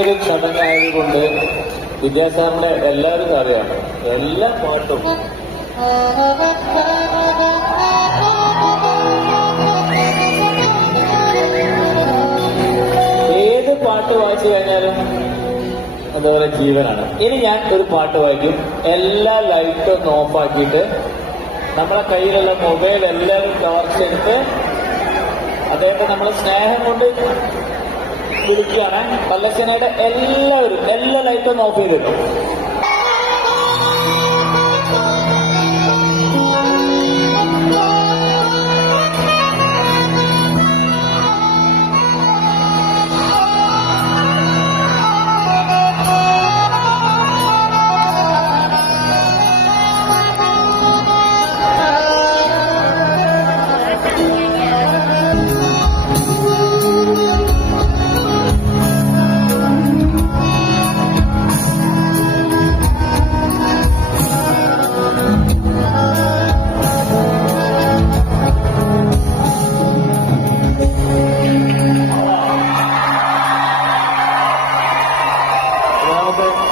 ഒരു ചടങ്ങായതുകൊണ്ട് വിദ്യാസാറിന്റെ എല്ലാവർക്കും അറിയാം, എല്ലാ പാട്ടും ഏത് പാട്ട് വായിച്ചു കഴിഞ്ഞാലും അതുപോലെ ജീവനാണ്. ഇനി ഞാൻ ഒരു പാട്ട് വായിക്കും, എല്ലാ ലൈറ്റും ഒന്ന് ഓഫാക്കിയിട്ട് നമ്മളെ കയ്യിലുള്ള മൊബൈൽ എല്ലാവരും ടോർച്ച് എടുത്ത് അദ്ദേഹത്തെ നമ്മളെ സ്നേഹം കൊണ്ട് വിളിക്കുകയാണ്. പല്ലശ്ശനയുടെ എല്ലാവരും എല്ലാ ലൈറ്റും ഒന്ന് ഓഫ് ചെയ്തിട്ടു.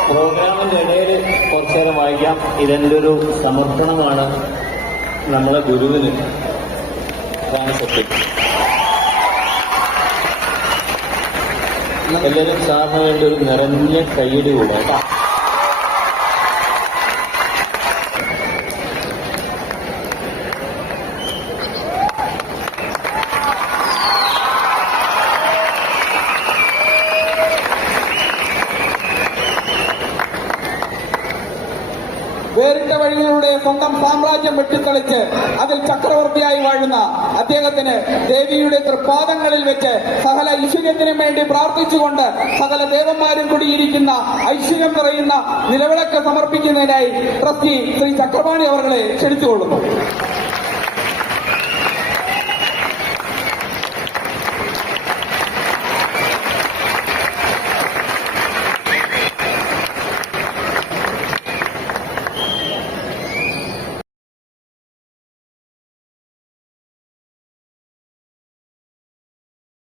പ്രോഗ്രാമിന്റെ ഇടയിൽ കുറച്ചു നേരം വായിക്കാം. ഇതെന്റെ ഒരു സമർപ്പണമാണ് നമ്മളെ ഗുരുവിന്. അതാണ് സത്യം. എല്ലാവരും സാറിന് വേണ്ടി ഒരു നിറഞ്ഞ കൈയ്യടി കൂടെ കേട്ടോ. വേറിട്ട വഴികളിലൂടെ സ്വന്തം സാമ്രാജ്യം വെട്ടിക്കളിച്ച് അതിൽ ചക്രവർത്തിയായി വാഴുന്ന അദ്ദേഹത്തിന് ദേവിയുടെ തൃപ്പാദങ്ങളിൽ വെച്ച് സകല ഐശ്വര്യത്തിനും വേണ്ടി പ്രാർത്ഥിച്ചുകൊണ്ട് സകല ദേവന്മാരും കൂടിയിരിക്കുന്ന ഐശ്വര്യം നിറയുന്ന നിലവിളക്ക് സമർപ്പിക്കുന്നതിനായി ട്രസ്റ്റി ശ്രീ ചക്രപാണി അവരെ ക്ഷണിച്ചുകൊള്ളുന്നു.